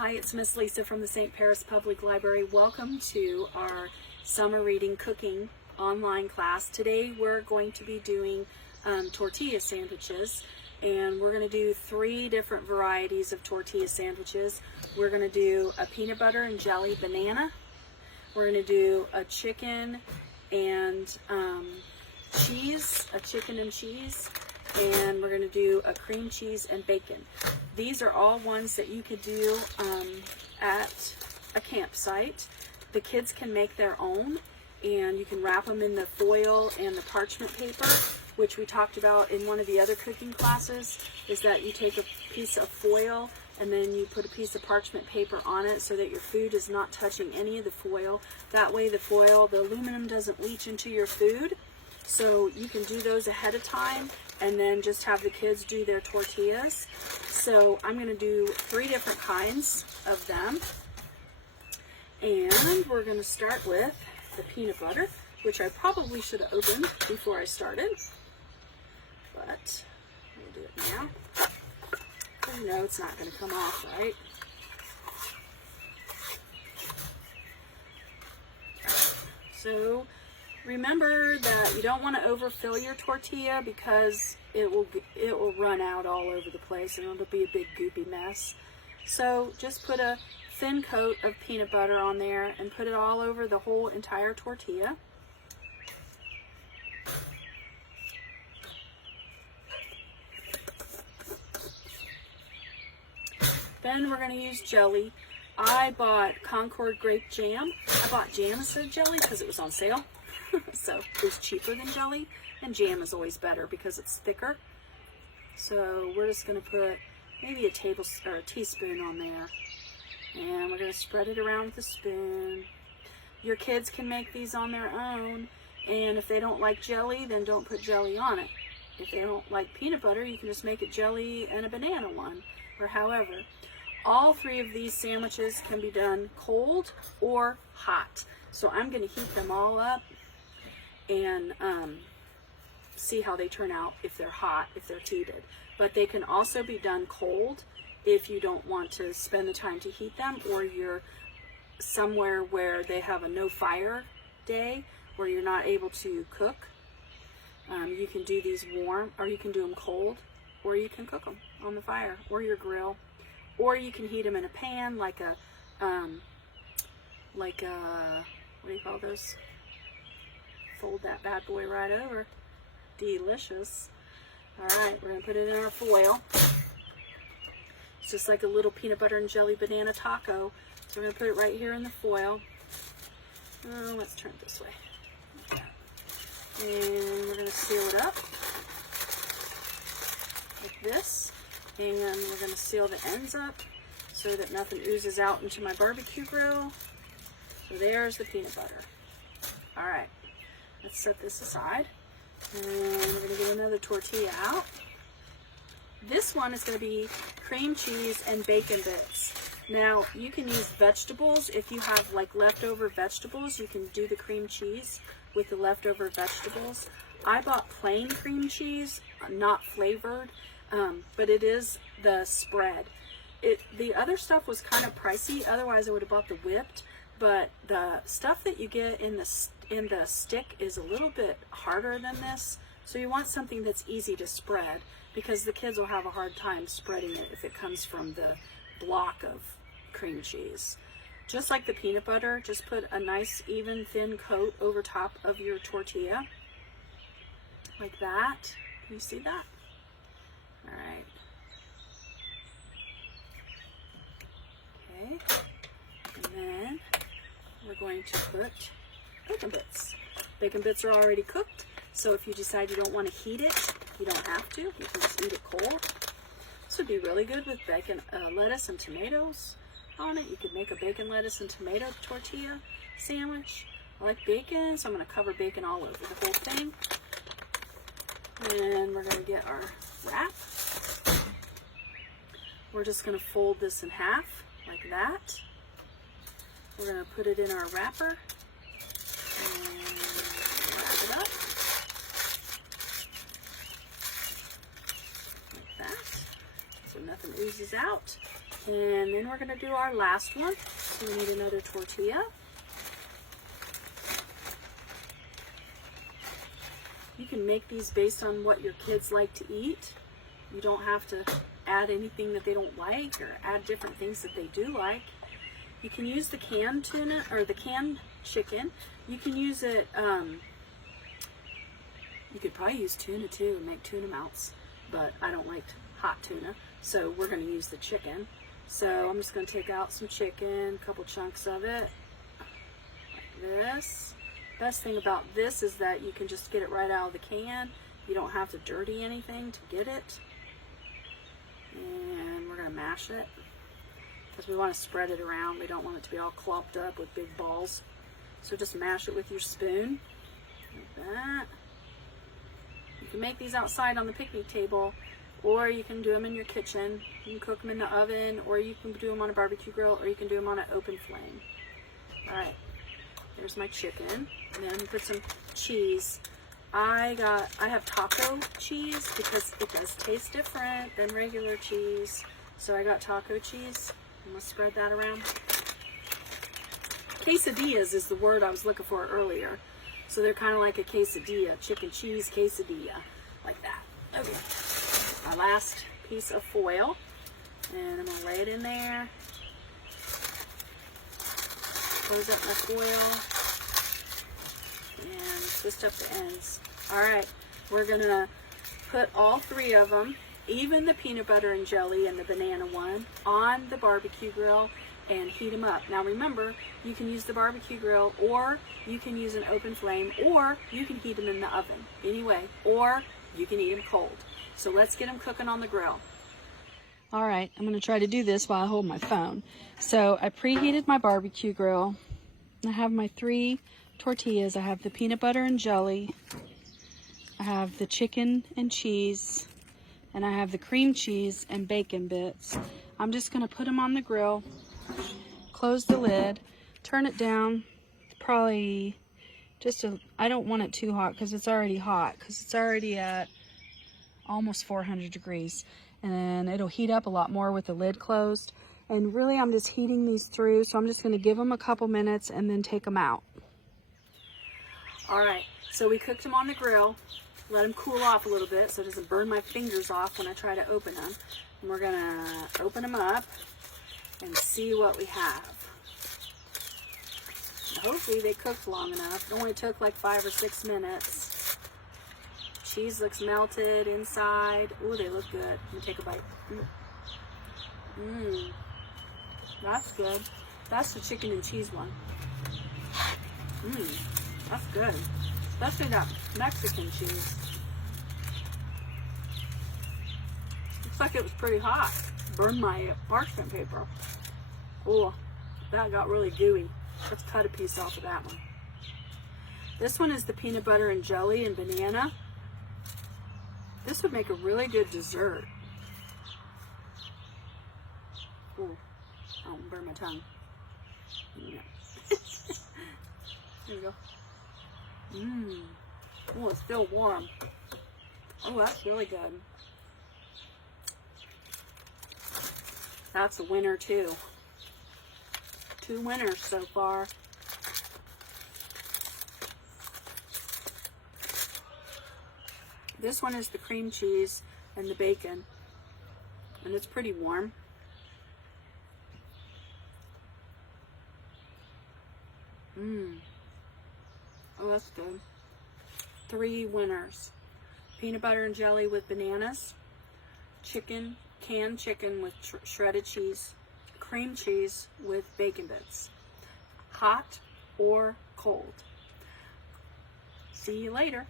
Hi, it's Miss Lisa from the St. Paris Public Library. Welcome to our summer reading cooking online class. Today we're going to be doing tortilla sandwiches, and we're going to do 3 different varieties of tortilla sandwiches. We're going to do a peanut butter and jelly banana. We're going to do a chicken and cheese, and we're going to do a cream cheese and bacon. These are all ones that you could do at a campsite. The kids can make their own, and you can wrap them in the foil and the parchment paper, which we talked about in one of the other cooking classes, is that you take a piece of foil and then you put a piece of parchment paper on it so that your food is not touching any of the foil. That way the aluminum doesn't leach into your food. So you can do those ahead of time and then just have the kids do their tortillas. So I'm going to do 3 different kinds of them. And we're going to start with the peanut butter, which I probably should have opened before I started. But we'll do it now. You know it's not going to come off, right? So remember that you don't want to overfill your tortilla because it will run out all over the place and it'll be a big goopy mess. So just put a thin coat of peanut butter on there and put it all over the whole entire tortilla. Then we're going to use jelly. I bought Concord grape jam. I bought jam instead of jelly because it was on sale. So it was cheaper than jelly, and jam is always better because it's thicker. So we're just going to put maybe a teaspoon on there, and we're going to spread it around with a spoon. Your kids can make these on their own, and if they don't like jelly, then don't put jelly on it. If they don't like peanut butter, you can just make it jelly and a banana one, or however. All 3 of these sandwiches can be done cold or hot. So I'm going to heat them all up and see how they turn out if they're hot, if they're heated. But they can also be done cold if you don't want to spend the time to heat them, or you're somewhere where they have a no fire day where you're not able to cook. You can do these warm, or you can do them cold, or you can cook them on the fire or your grill, or you can heat them in a pan like a what do you call those? Fold that bad boy right over. Delicious. Alright, we're going to put it in our foil. It's just like a little peanut butter and jelly banana taco. So we're going to put it right here in the foil. Let's turn it this way. Okay. And we're going to seal it up like this. And we're going to seal the ends up so that nothing oozes out into my barbecue grill. So there's the peanut butter. Alright, let's set this aside. And we're going to get another tortilla out. This one is going to be cream cheese and bacon bits. Now, you can use vegetables. If you have like leftover vegetables, you can do the cream cheese with the leftover vegetables. I bought plain cream cheese, not flavored, but it is the spread. The other stuff was kind of pricey, otherwise I would have bought the whipped, but the stuff that you get in the stick is a little bit harder than this, so you want something that's easy to spread, because the kids will have a hard time spreading it if it comes from the block of cream cheese. Just like the peanut butter, just put a nice even thin coat over top of your tortilla, like that. Can you see that? Alright. Okay. And then we're going to put bacon bits. Bacon bits are already cooked, so if you decide you don't want to heat it, you don't have to. You can just eat it cold. This would be really good with bacon, lettuce and tomatoes on it. You could make a bacon, lettuce, and tomato tortilla sandwich. I like bacon, so I'm going to cover bacon all over the whole thing. And we're going to get our wrap. We're just going to fold this in half like that. We're going to put it in our wrapper and wrap it up like that so nothing oozes out. And then we're going to do our last one. So we need another tortilla. You can make these based on what your kids like to eat. You don't have to add anything that they don't like or add different things that they do like. You can use the canned tuna or the canned chicken. You can use it, you could probably use tuna too and make tuna melts, but I don't like hot tuna, so we're going to use the chicken. So I'm just going to take out some chicken, a couple chunks of it, like this. Best thing about this is that you can just get it right out of the can. You don't have to dirty anything to get it. And we're going to mash it because we want to spread it around. We don't want it to be all clumped up with big balls. So just mash it with your spoon, like that. You can make these outside on the picnic table, or you can do them in your kitchen. You can cook them in the oven, or you can do them on a barbecue grill, or you can do them on an open flame. All right, there's my chicken. And then put some cheese. I have taco cheese because it does taste different than regular cheese. So I got taco cheese. I'm gonna spread that around. Quesadillas is the word I was looking for earlier. So they're kind of like a quesadilla, chicken cheese quesadilla, like that. Okay, my last piece of foil, and I'm gonna lay it in there. Close up my foil, and twist up the ends. All right, we're gonna put all three of them, even the peanut butter and jelly and the banana one, on the barbecue grill and heat them up. Now remember, you can use the barbecue grill, or you can use an open flame, or you can heat them in the oven. Anyway, or you can eat them cold. So let's get them cooking on the grill. All right, I'm gonna try to do this while I hold my phone. So I preheated my barbecue grill. I have my 3 tortillas. I have the peanut butter and jelly. I have the chicken and cheese, and I have the cream cheese and bacon bits. I'm just gonna put them on the grill, close the lid, turn it down, probably I don't want it too hot because it's already hot, because it's already at almost 400 degrees. And then it'll heat up a lot more with the lid closed. And really I'm just heating these through, so I'm just gonna give them a couple minutes and then take them out. All right, so we cooked them on the grill, let them cool off a little bit so it doesn't burn my fingers off when I try to open them. And we're gonna open them up and see what we have. Hopefully they cooked long enough. It only took like 5 or 6 minutes. Cheese looks melted inside. Ooh, they look good. Let me take a bite. That's good. That's the chicken and cheese one. That's good. Especially that Mexican cheese. Looks like it was pretty hot. Burned my parchment paper. Oh, that got really gooey. Let's cut a piece off of that one. This one is the peanut butter and jelly and banana. This would make a really good dessert. Oh, I don't burn my tongue. Yeah. There you go. Oh, it's still warm. Oh, that's really good. That's a winner too. 2 winners so far. This one is the cream cheese and the bacon, and it's pretty warm. Oh, that's good. 3 winners. Peanut butter and jelly with bananas, chicken, canned chicken with shredded cheese, cream cheese with bacon bits. Hot or cold. See you later.